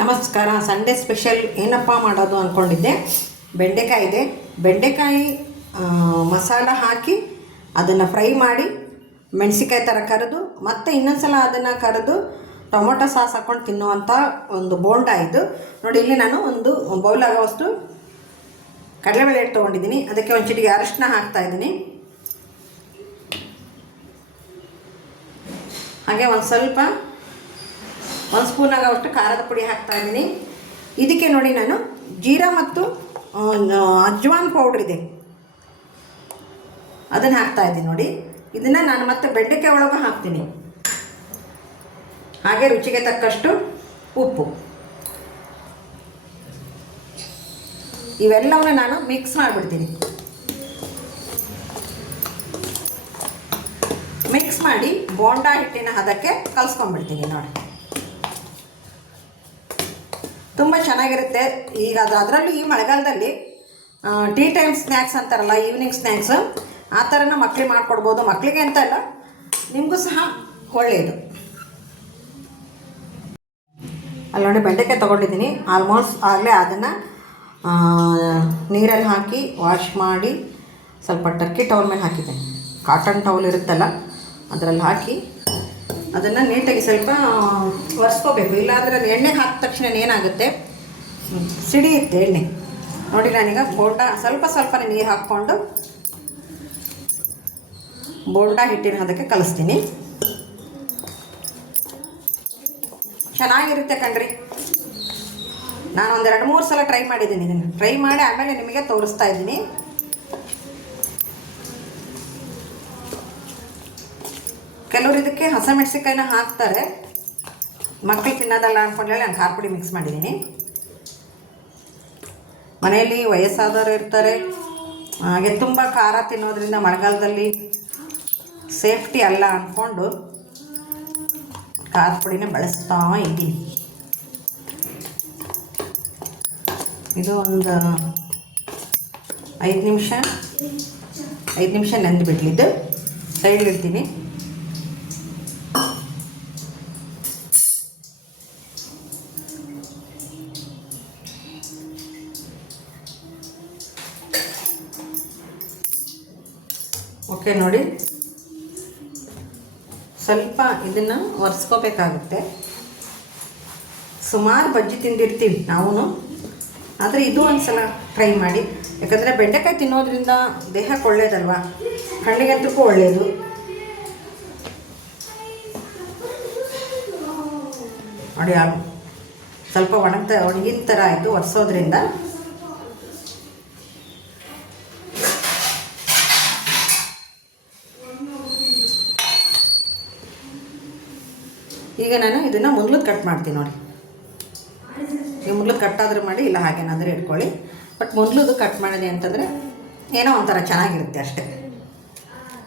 ನಮಸ್ಕಾರ. Sunday special ಏನಪ್ಪ ಮಾಡೋದು ಅಂದ್ಕೊಂಡಿದ್ದೆ. ಬೆಂಡೆಕಾಯಿ ಇದೆ. ಬೆಂಡೆಕಾಯಿ ಮಸಾಲ ಹಾಕಿ ಅದನ್ನು ಫ್ರೈ ಮಾಡಿ ಮೆಣಸಿಕಾಯಿ ಥರ ಕರೆದು ಮತ್ತು ಇನ್ನೊಂದು ಸಲ ಅದನ್ನು ಕರೆದು ಟೊಮೊಟೊ ಸಾಸ್ ಹಾಕ್ಕೊಂಡು ತಿನ್ನುವಂಥ ಒಂದು ಬೋಂಡ ಇದು ನೋಡಿ. ಇಲ್ಲಿ ನಾನು ಒಂದು ಬೌಲ್ ಆಗೋವಷ್ಟು ಕಡಲೆಬೇಳೆ ಹಿಟ್ಟು ತೊಗೊಂಡಿದ್ದೀನಿ. ಅದಕ್ಕೆ ಒಂದು ಚಿಟಿಕೆ ಅರಿಶಿನ ಹಾಕ್ತಾಯಿದ್ದೀನಿ. ಹಾಗೆ ಒಂದು ಸ್ಪೂನ್ ಆಗೋವಷ್ಟು ಖಾರದ ಪುಡಿ ಹಾಕ್ತಾಯಿದ್ದೀನಿ. ಇದಕ್ಕೆ ನೋಡಿ ನಾನು ಜೀರಾ ಮತ್ತು ಅಜ್ವಾನ್ ಪೌಡ್ರ್ ಇದೆ, ಅದನ್ನು ಹಾಕ್ತಾಯಿದ್ದೀನಿ ನೋಡಿ. ಇದನ್ನು ನಾನು ಮತ್ತೆ ಬೆಂಡೆಕಾಯಿ ಒಳಗೆ ಹಾಕ್ತೀನಿ. ಹಾಗೆ ರುಚಿಗೆ ತಕ್ಕಷ್ಟು ಉಪ್ಪು. ಇವೆಲ್ಲವನ್ನು ನಾನು ಮಿಕ್ಸ್ ಮಾಡಿಬಿಡ್ತೀನಿ. ಮಿಕ್ಸ್ ಮಾಡಿ ಬೋಂಡ ಹಿಟ್ಟಿನ ಹದಕ್ಕೆ ಕಲಿಸ್ಕೊಂಡ್ಬಿಡ್ತೀನಿ ನೋಡಿ. ತುಂಬ ಚೆನ್ನಾಗಿರುತ್ತೆ. ಈಗ ಅದರಲ್ಲೂ ಈ ಮಳೆಗಾಲದಲ್ಲಿ ಟೀ ಟೈಮ್ ಸ್ನ್ಯಾಕ್ಸ್ ಅಂತಾರಲ್ಲ, ಈವ್ನಿಂಗ್ ಸ್ನ್ಯಾಕ್ಸು, ಆ ಥರನ ಮಕ್ಕಳಿಗೆ ಮಾಡಿಕೊಡ್ಬೋದು. ಮಕ್ಕಳಿಗೆ ಅಂತ ಇಲ್ಲ, ನಿಮಗೂ ಸಹ ಒಳ್ಳೆಯದು. ಅಲ್ಲಿ ನೋಡಿ ಬೆಂಡೆಕಾಯಿ ತೊಗೊಂಡಿದ್ದೀನಿ. ಆಲ್ಮೋಸ್ಟ್ ಆಗಲೇ ಅದನ್ನು ನೀರಲ್ಲಿ ಹಾಕಿ ವಾಶ್ ಮಾಡಿ ಸ್ವಲ್ಪ ಟರ್ಕಿ ಟವಲ್ ಮೇಲೆ ಹಾಕಿದ್ದೀನಿ. ಕಾಟನ್ ಟವಲ್ ಇರುತ್ತಲ್ಲ ಅದರಲ್ಲಿ ಹಾಕಿ ಅದನ್ನು ನೀಟಾಗಿ ಸ್ವಲ್ಪ ಒರೆಸ್ಕೋಬೇಕು. ಇಲ್ಲಾಂದರೆ ಅದು ಎಣ್ಣೆಗೆ ಹಾಕಿದ ತಕ್ಷಣ ಏನಾಗುತ್ತೆ, ಸಿಡಿಯುತ್ತೆ ಎಣ್ಣೆ. ನೋಡಿ ನಾನೀಗ ಬೋಂಡ ಸ್ವಲ್ಪನೇ ನೀರು ಹಾಕ್ಕೊಂಡು ಬೋಂಡ ಹಿಟ್ಟಿನ ಅದಕ್ಕೆ ಕಲಿಸ್ತೀನಿ. ಚೆನ್ನಾಗಿರುತ್ತೆ ಕಣ್ರಿ. ನಾನು ಒಂದು 2-3 ಸಲ ಟ್ರೈ ಮಾಡಿದ್ದೀನಿ. ಇದನ್ನು ಟ್ರೈ ಮಾಡಿ ಆಮೇಲೆ ನಿಮಗೆ ತೋರಿಸ್ತಾ ಇದ್ದೀನಿ. ಕೆಲವರು ಇದಕ್ಕೆ ಹಸಿಮೆಣಸಿಕಾಯಿನ ಹಾಕ್ತಾರೆ. ಮಕ್ಕಳು ತಿನ್ನೋದಲ್ಲ ಅಂದ್ಕೊಂಡು ಹೇಳಿ ನಾನು ಖಾರ ಪುಡಿ ಮಿಕ್ಸ್ ಮಾಡಿದ್ದೀನಿ. ಮನೆಯಲ್ಲಿ ವಯಸ್ಸಾದವರು ಇರ್ತಾರೆ, ಹಾಗೆ ತುಂಬ ಖಾರ ತಿನ್ನೋದ್ರಿಂದ ಮಳೆಗಾಲದಲ್ಲಿ ಸೇಫ್ಟಿ ಅಲ್ಲ ಅಂದ್ಕೊಂಡು ಖಾರ ಪುಡಿನ ಬಳಸ್ತಾ ಇದ್ದೀನಿ. ಇದು ಒಂದು 5 ನಿಮಿಷ ನೆಂದು ಬಿಡಲಿದ್ದು ಸೈಡ್ಗಿಡ್ತೀನಿ. ಓಕೆ ನೋಡಿ, ಸ್ವಲ್ಪ ಇದನ್ನು ಒರೆಸ್ಕೋಬೇಕಾಗುತ್ತೆ. ಸುಮಾರು ಬಜ್ಜಿ ತಿಂದಿರ್ತೀವಿ ನಾವು, ಆದರೆ ಇದು ಒಂದು ಸಲ ಟ್ರೈ ಮಾಡಿ. ಯಾಕಂದರೆ ಬೆಂಡೆಕಾಯಿ ತಿನ್ನೋದ್ರಿಂದ ದೇಹಕ್ಕೆ ಒಳ್ಳೆಯದಲ್ವ, ಕಣ್ಣಿಗಂತಕ್ಕೂ ಒಳ್ಳೆಯದು. ನೋಡಿ ಸ್ವಲ್ಪ ಒಣಗಿನ ಥರ ಆಯಿತು ಒರೆಸೋದ್ರಿಂದ. ಈಗ ನಾನು ಇದನ್ನು ಮೊದಲು ಕಟ್ ಮಾಡ್ತೀನಿ ನೋಡಿ. ನೀವು ಮೊದಲು ಕಟ್ಟಾದರೂ ಮಾಡಿ, ಇಲ್ಲ ಹಾಗೇನಾದರೂ ಇಟ್ಕೊಳ್ಳಿ. ಬಟ್ ಮೊದಲು ಕಟ್ ಮಾಡಿದೆ ಅಂತಂದರೆ ಏನೋ ಒಂಥರ ಚೆನ್ನಾಗಿರುತ್ತೆ ಅಷ್ಟೇ.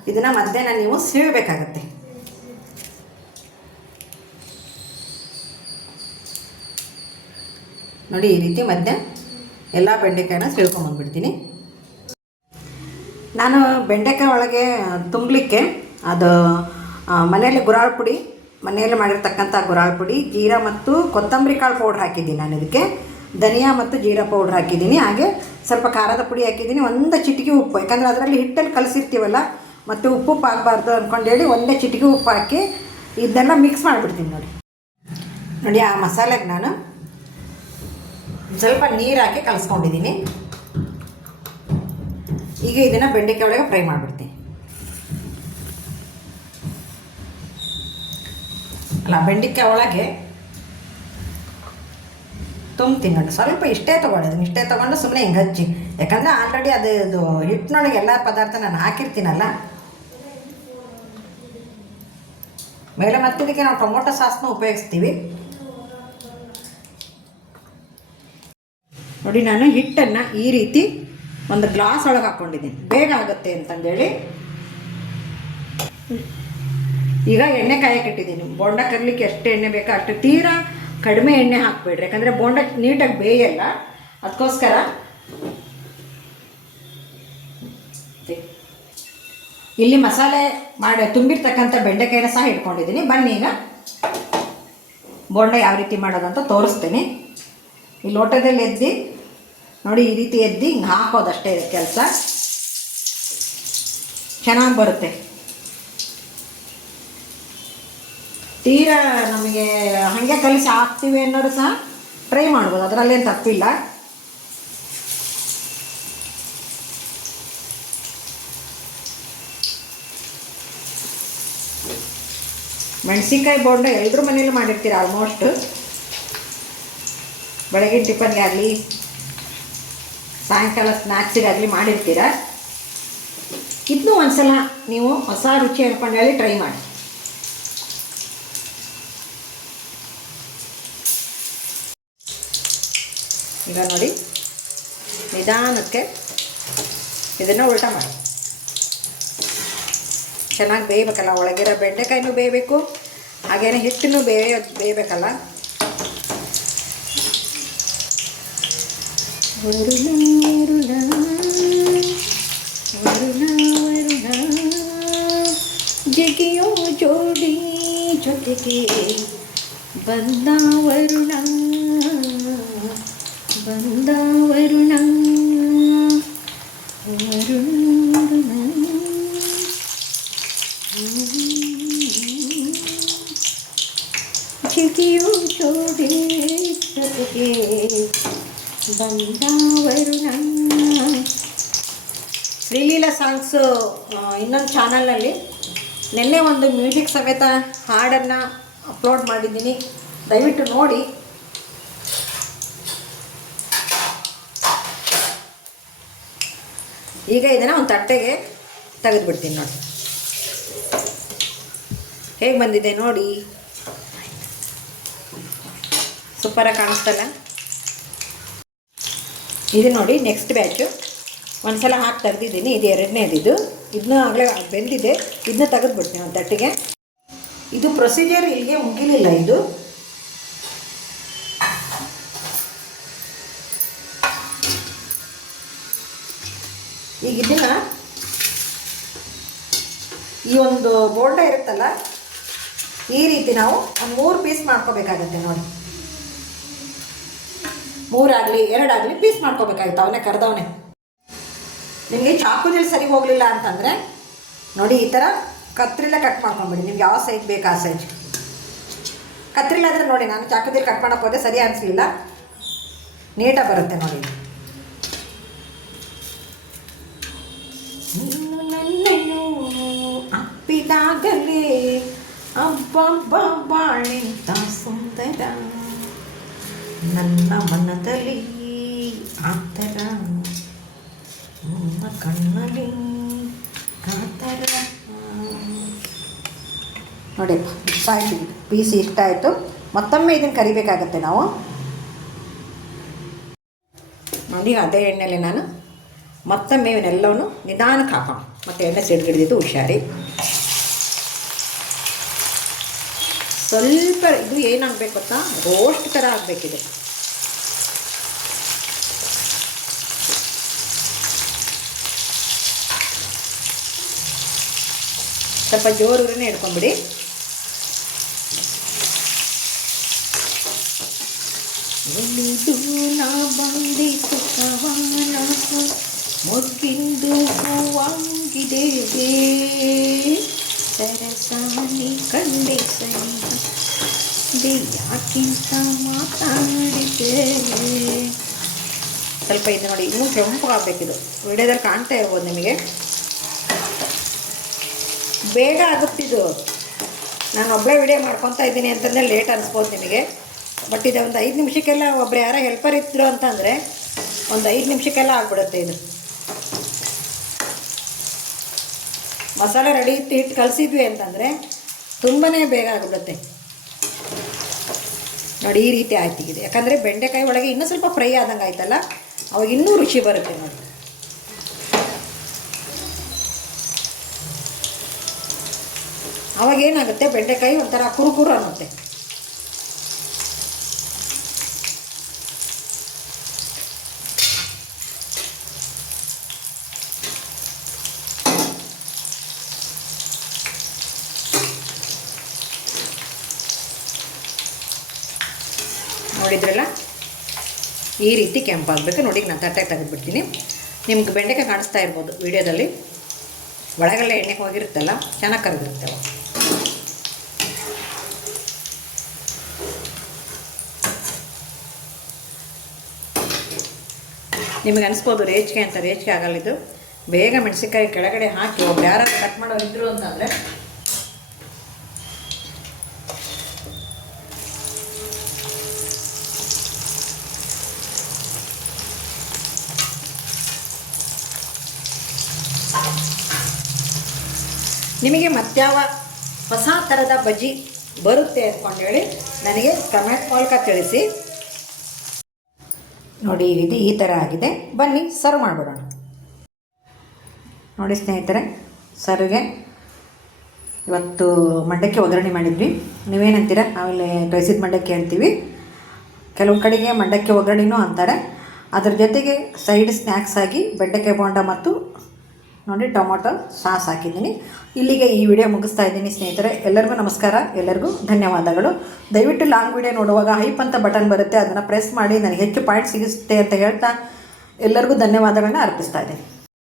ಇದನ್ನು ಮಧ್ಯಾಹ್ನ ನೀವು ಸೀಳಬೇಕಾಗತ್ತೆ. ನೋಡಿ ಈ ರೀತಿ ಮಧ್ಯಾಹ್ನ ಎಲ್ಲ ಬೆಂಡೆಕಾಯಿನ ಸೀಳ್ಕೊಂಬಂದ್ಬಿಡ್ತೀನಿ. ನಾನು ಬೆಂಡೆಕಾಯಿ ಒಳಗೆ ತುಂಬಲಿಕ್ಕೆ ಅದು ಮನೆಯಲ್ಲಿ ಗುರಾಳ್ ಪುಡಿ, ಮನೆಯಲ್ಲಿ ಮಾಡಿರ್ತಕ್ಕಂಥ ಗುರಾಳ್ ಪುಡಿ, ಜೀರಾ ಮತ್ತು ಕೊತ್ತಂಬರಿ ಕಾಳು ಪೌಡ್ರ್ ಹಾಕಿದ್ದೀನಿ. ನಾನು ಇದಕ್ಕೆ ಧನಿಯಾ ಮತ್ತು ಜೀರಾ ಪೌಡ್ರ್ ಹಾಕಿದ್ದೀನಿ. ಹಾಗೆ ಸ್ವಲ್ಪ ಖಾರದ ಪುಡಿ ಹಾಕಿದ್ದೀನಿ. ಒಂದು ಚಿಟಿಕೆ ಉಪ್ಪು, ಯಾಕಂದರೆ ಅದರಲ್ಲಿ ಹಿಟ್ಟಲ್ಲಿ ಕಲಸಿರ್ತೀವಲ್ಲ, ಮತ್ತು ಉಪ್ಪು ಆಗಬಾರ್ದು ಅಂದ್ಕೊಂಡೇಳಿ ಒಂದೇ ಚಿಟಿಕೆ ಉಪ್ಪು ಹಾಕಿ ಇದನ್ನೆಲ್ಲ ಮಿಕ್ಸ್ ಮಾಡಿಬಿಡ್ತೀನಿ ನೋಡಿ. ಆ ಮಸಾಲೆಗೆ ನಾನು ಸ್ವಲ್ಪ ನೀರು ಹಾಕಿ ಕಲಿಸ್ಕೊಂಡಿದ್ದೀನಿ. ಈಗ ಇದನ್ನು ಬೆಂಡೆಕಾಯಿ ಒಳಗೆ ಫ್ರೈ ಮಾಡಿಬಿಡ್ತೀನಿ. ಬೆಂಡೆಕಾಯಿ ಒಳಗೆ ತುಂಬ್ತೀನಿ ನೋಡಿ. ಸ್ವಲ್ಪ ಇಷ್ಟೇ ತೊಗೊಂಡು ಸುಮ್ಮನೆ ಹಿಂಗೆ ಹಚ್ಚಿ, ಯಾಕಂದರೆ ಆಲ್ರೆಡಿ ಅದು ಹಿಟ್ಟಿನೊಳಗೆ ಎಲ್ಲ ಪದಾರ್ಥ ನಾನು ಹಾಕಿರ್ತೀನಲ್ಲ. ಮೇಲೆ ಮತ್ತೆ ಇದಕ್ಕೆ ನಾವು ಟೊಮೊಟೊ ಸಾಸ್ನ ಉಪಯೋಗಿಸ್ತೀವಿ ನೋಡಿ. ನಾನು ಹಿಟ್ಟನ್ನು ಈ ರೀತಿ ಒಂದು ಗ್ಲಾಸ್ ಒಳಗೆ ಹಾಕ್ಕೊಂಡಿದ್ದೀನಿ, ಬೇಗ ಆಗುತ್ತೆ ಅಂತಂದೇಳಿ. ಈಗ ಎಣ್ಣೆ ಕಾಯಕ್ಕೆ ಇಟ್ಟಿದ್ದೀನಿ. ಬೋಂಡ ಕರಲಿಕ್ಕೆ ಎಷ್ಟು ಎಣ್ಣೆ ಬೇಕೋ ಅಷ್ಟು, ತೀರಾ ಕಡಿಮೆ ಎಣ್ಣೆ ಹಾಕಬೇಡ್ರಿ, ಯಾಕಂದರೆ ಬೋಂಡ ನೀಟಾಗಿ ಬೇಯಲ್ಲ. ಅದಕ್ಕೋಸ್ಕರ ಇಲ್ಲಿ ಮಸಾಲೆ ತುಂಬಿರ್ತಕ್ಕಂಥ ಬೆಂಡೆಕಾಯಿನ ಸಹ ಇಟ್ಕೊಂಡಿದ್ದೀನಿ. ಬನ್ನಿ ಈಗ ಬೋಂಡ ಯಾವ ರೀತಿ ಮಾಡೋದಂತ ತೋರಿಸ್ತೀನಿ. ಈ ಲೋಟದಲ್ಲಿ ಎದ್ದು ನೋಡಿ, ಈ ರೀತಿ ಎದ್ದು ಹಿಂಗೆ ಹಾಕೋದಷ್ಟೇ ಕೆಲಸ. ಚೆನ್ನಾಗಿ ಬರುತ್ತೆ. ತೀರಾ ನಮಗೆ ಹಾಗೆ ಕಲಿಸಿ ಹಾಕ್ತೀವಿ ಅನ್ನೋರು ಸಹ ಟ್ರೈ ಮಾಡ್ಬೋದು, ಅದರಲ್ಲೇನು ತಪ್ಪಿಲ್ಲ. ಮೆಣಸಿನ್ಕಾಯಿ ಬೋಂಡ ಎಲ್ಲರೂ ಮನೇಲಿ ಮಾಡಿರ್ತೀರ ಆಲ್ಮೋಸ್ಟ್. ಬೆಳಗಿನ ಟಿಫನ್ಗೆ ಆಗಲಿ ಸಾಯಂಕಾಲ ಸ್ನ್ಯಾಕ್ಸಿಗಾಗಲಿ ಮಾಡಿರ್ತೀರ. ಇದನ್ನೂ ಒಂದ್ಸಲ ನೀವು ಹೊಸ ರುಚಿ ಅನ್ಕೊಂಡು ಹೇಳಿ ಟ್ರೈ ಮಾಡಿ. ಈಗ ನೋಡಿ, ನಿಧಾನಕ್ಕೆ ಇದನ್ನು ಉಲ್ಟಾ ಮಾಡಿ. ಚೆನ್ನಾಗಿ ಬೇಯಬೇಕಲ್ಲ, ಒಳಗಿರೋ ಬೆಂಡೆಕಾಯಿನೂ ಬೇಯಬೇಕು, ಹಾಗೇನೆ ಹಿಟ್ಟನ್ನು ಬೇಯಬೇಕಲ್ಲ. ವರುಣ ವರುಣ ವರುಣ ವರುಣ ಜಗಿಯೋ ಜೋಡಿ ಜೊತೆಗೆ ಬಂದ ವರುಣ ಬಂದ ವರುಣ ವರುಣ ಜಗಿಯೋ ಜೋಡಿ ಜೊತೆಗೆ ಬಂದ ವರುಣ. ಶ್ರೀಲೀಲಾ ಸಾಂಗ್ಸು ಇನ್ನೊಂದು ಚಾನಲ್ನಲ್ಲಿ ನಿನ್ನೆ ಒಂದು ಮ್ಯೂಸಿಕ್ ಸಮೇತ ಹಾಡನ್ನು ಅಪ್ಲೋಡ್ ಮಾಡಿದ್ದೀನಿ, ದಯವಿಟ್ಟು ನೋಡಿ. ಈಗ ಇದನ್ನು ಒಂದು ತಟ್ಟೆಗೆ ತೆಗೆದುಬಿಡ್ತೀನಿ. ನೋಡಿ ಹೇಗೆ ಬಂದಿದೆ ನೋಡಿ, ಸೂಪರಾಗಿ ಕಾಣಿಸ್ತಲ್ಲ. ಇದು ನೋಡಿ ನೆಕ್ಸ್ಟ್ ಬ್ಯಾಚು ಒಂದು ಸಲ ಹಾಕಿ ತೆಗೆದಿದ್ದೀನಿ. ಇದು ಎರಡನೇದಿದು. ಇದನ್ನೂ ಆಗಲೇ ಬೆಂದಿದೆ. ಇದನ್ನ ತೆಗೆದುಬಿಡ್ತೀನಿ ಒಂದು ತಟ್ಟೆಗೆ. ಇದು ಪ್ರೊಸೀಜರ್ ಇಲ್ಲಿಗೆ ಮುಗಿಲಿಲ್ಲ. ಇದು ಈಗ ಇದನ್ನು ಈ ಒಂದು ಬೋಂಡ ಇರುತ್ತಲ್ಲ, ಈ ರೀತಿ ನಾವು ಒಂದು 3 ಪೀಸ್ ಮಾಡ್ಕೋಬೇಕಾಗತ್ತೆ. ನೋಡಿ, 3 ಆಗಲಿ 2 ಆಗಲಿ ಪೀಸ್ ಮಾಡ್ಕೋಬೇಕಾಗಿತ್ತು. ಅವನೇ ಕರೆದವನೇ. ನಿಮಗೆ ಚಾಕುದಲ್ಲಿ ಸರಿ ಹೋಗಲಿಲ್ಲ ಅಂತಂದರೆ ನೋಡಿ, ಈ ಥರ ಕತ್ರಿಲ್ಲ ಕಟ್ ಮಾಡ್ಕೊಂಬಿಡಿ. ನಿಮ್ಗೆ ಯಾವ ಸೈಜ್ ಬೇಕು ಆ ಸೈಜ್. ಕತ್ರಿಲ್ಲ ಆದರೆ ನೋಡಿ, ನಾನು ಚಾಕುದಲ್ಲಿ ಕಟ್ ಮಾಡೋಕ್ಕೆ ಹೋದೆ, ಸರಿ ಅನಿಸ್ಲಿಲ್ಲ. ನೀಟಾಗಿ ಬರುತ್ತೆ ನೋಡಿ. ನನ್ನನ್ನು ಅಪ್ಪಿದಾಗಲೇ ಅಬ್ಬಬ್ಬ ಬಾಳೆಂತ ಸುಂದರ, ನನ್ನ ಮನದಲ್ಲಿ ಆತರ, ನನ್ನ ಕಣ್ಣಲ್ಲಿ ಕಾತರ. ನೋಡಿಪ್ಪ, ಇಷ್ಟ ಆಯಿತು. ಪೀಸ್ ಇಷ್ಟ ಆಯಿತು. ಮತ್ತೊಮ್ಮೆ ಇದನ್ನು ಕರಿಬೇಕಾಗತ್ತೆ ನಾವು. ನೋಡಿ, ಅದೇ ಎಣ್ಣೆಲೆ ನಾನು ಮತ್ತೊಮ್ಮೆ ಇವನ್ನೆಲ್ಲವನ್ನು ನಿಧಾನಕ್ಕೆ ಹಾಕೋಣ. ಮತ್ತು ಎಣ್ಣೆ ಸಿಡ್ಗಿಡ್ದಿದ್ದು ಹುಷಾರಿ. ಸ್ವಲ್ಪ ಇದು ಏನಾಗಬೇಕು ಗೊತ್ತಾ, ರೋಸ್ಟ್ ಥರ ಆಗಬೇಕಿದೆ. ಸ್ವಲ್ಪ ಜೋರೂರೇ ಇಟ್ಕೊಂಬಿಡಿ. ನಾ ಬಂದಿ ಸುಖವಾನ ಮೊಗ್ಗಿಂದು ಹೂವಾಗಿದೆ, ಸರಸಾನಿ ಕಂಡೆ ಸನಿ ಯಾಕಿಂತ ಮಾತಾಡಿದೆ. ಸ್ವಲ್ಪ ಇದು ನೋಡಿ, ಇನ್ನೂ ಕೆಂಪಗಾಗಬೇಕಿದು. ವಿಡಿಯೋದಲ್ಲಿ ಕಾಣ್ತಾ ಇರ್ಬೋದು ನಿಮಗೆ. ಬೇಗ ಆಗುತ್ತಿದ್ದು. ನಾನು ಒಬ್ಬಳೇ ವಿಡಿಯೋ ಮಾಡ್ಕೊತಾ ಇದ್ದೀನಿ ಅಂತಂದರೆ ಲೇಟ್ ಅನಿಸ್ಬೋದು ನಿಮಗೆ. ಬಟ್ ಇದು ಒಂದು 5 ನಿಮಿಷಕ್ಕೆಲ್ಲ ಒಬ್ಬರು ಯಾರೋ ಹೆಲ್ಪರ್ ಇದ್ರು ಅಂತಂದರೆ ಒಂದು 5 ನಿಮಿಷಕ್ಕೆಲ್ಲ ಆಗಿಬಿಡುತ್ತೆ. ಇದು ಮಸಾಲೆ ರೆಡಿ ಇಟ್ಟು ಹಿಟ್ಟು ಕಲಸಿದ್ವಿ ಅಂತಂದರೆ ತುಂಬಾ ಬೇಗ ಆಗಿಬಿಡುತ್ತೆ. ನೋಡಿ, ಈ ರೀತಿ ಆಯ್ತಿಗಿದೆ. ಯಾಕಂದರೆ ಬೆಂಡೆಕಾಯಿ ಒಳಗೆ ಇನ್ನೂ ಸ್ವಲ್ಪ ಫ್ರೈ ಆದಂಗೆ ಆಯ್ತಲ್ಲ, ಅವಾಗ ಇನ್ನೂ ರುಚಿ ಬರುತ್ತೆ ನೋಡಿ. ಅವಾಗ ಏನಾಗುತ್ತೆ, ಬೆಂಡೆಕಾಯಿ ಒಂಥರ ಕುರುಕುರು ಅನ್ನುತ್ತೆ. ನೋಡಿದ್ರಲ್ಲ, ಈ ರೀತಿ ಕೆಂಪಾಗಬೇಕು. ನೋಡಿ ನಾನು ತಟ್ಟೆಗೆ ತೆಗೆದುಬಿಡ್ತೀನಿ. ನಿಮ್ಗೆ ಬೆಂಡೆಕಾಯಿ ಕಾಣಿಸ್ತಾ ಇರ್ಬೋದು ವಿಡಿಯೋದಲ್ಲಿ, ಒಳಗೆಲ್ಲ ಎಣ್ಣೆಗೆ ಹೋಗಿರುತ್ತಲ್ಲ, ಚೆನ್ನಾಗಿ ಕರೆದಿರುತ್ತೆ. ನಿಮಗೆ ಅನಿಸ್ಬೋದು ರೇಚಿಗೆ ಅಂತ. ರೇಚಿಗೆ ಆಗಲ್ಲ ಇದು. ಬೇಗ ಮೆಣಸಿನ್ಕಾಯಿ ಕೆಳಗಡೆ ಹಾಕಿ ಒಬ್ರು ಯಾರಾದ್ರೂ ಕಟ್ ಮಾಡೋರು ಇದ್ರು ಅಂತಂದರೆ ನಿಮಗೆ ಮತ್ಯಾವ ಹೊಸ ಥರದ ಬಜ್ಜಿ ಬರುತ್ತೆ ಅಂದ್ಕೊಂಡೇಳಿ ನನಗೆ ಕಮೆಂಟ್ ಮೂಲಕ ತಿಳಿಸಿ. ನೋಡಿ ಈ ರೀತಿ ಈ ಥರ ಆಗಿದೆ. ಬನ್ನಿ ಸರ್ವ್ ಮಾಡಿಬಿಡೋಣ. ನೋಡಿ ಸ್ನೇಹಿತರೆ, ಸರ್ವ್ಗೆ ಇವತ್ತು ಮಂಡಕ್ಕಿ ಒಗ್ಗರಣೆ ಮಾಡಿದ್ವಿ. ನೀವೇನಂತೀರ? ಆಮೇಲೆ ಬೇಯಿಸಿದ ಮಂಡಕ್ಕಿ ಅಂತೀವಿ, ಕೆಲವು ಕಡೆಗೆ ಮಂಡಕ್ಕಿ ಒಗ್ಗರಣೆನೂ ಅಂತಾರೆ. ಅದ್ರ ಜೊತೆಗೆ ಸೈಡ್ ಸ್ನ್ಯಾಕ್ಸ್ ಆಗಿ ಬೆಂಡೆಕಾಯಿ ಬೋಂಡ ಮತ್ತು ನೋಡಿ ಟೊಮೊಟೊ ಸಾಸ್ ಹಾಕಿದ್ದೀನಿ. ಇಲ್ಲಿಗೆ ಈ ವಿಡಿಯೋ ಮುಗಿಸ್ತಾ ಇದ್ದೀನಿ ಸ್ನೇಹಿತರೆ. ಎಲ್ಲರಿಗೂ ನಮಸ್ಕಾರ, ಎಲ್ಲರಿಗೂ ಧನ್ಯವಾದಗಳು. ದಯವಿಟ್ಟು ಲಾಂಗ್ ವಿಡಿಯೋ ನೋಡುವಾಗ ಹೈಪ್ ಅಂತ ಬಟನ್ ಬರುತ್ತೆ, ಅದನ್ನು ಪ್ರೆಸ್ ಮಾಡಿ ನನಗೆ ಹೆಚ್ಚು ಪಾಯಿಂಟ್ ಸಿಗುತ್ತೆ ಅಂತ ಹೇಳ್ತಾ ಎಲ್ಲರಿಗೂ ಧನ್ಯವಾದಗಳನ್ನ ಅರ್ಪಿಸ್ತಾ ಇದ್ದೀನಿ.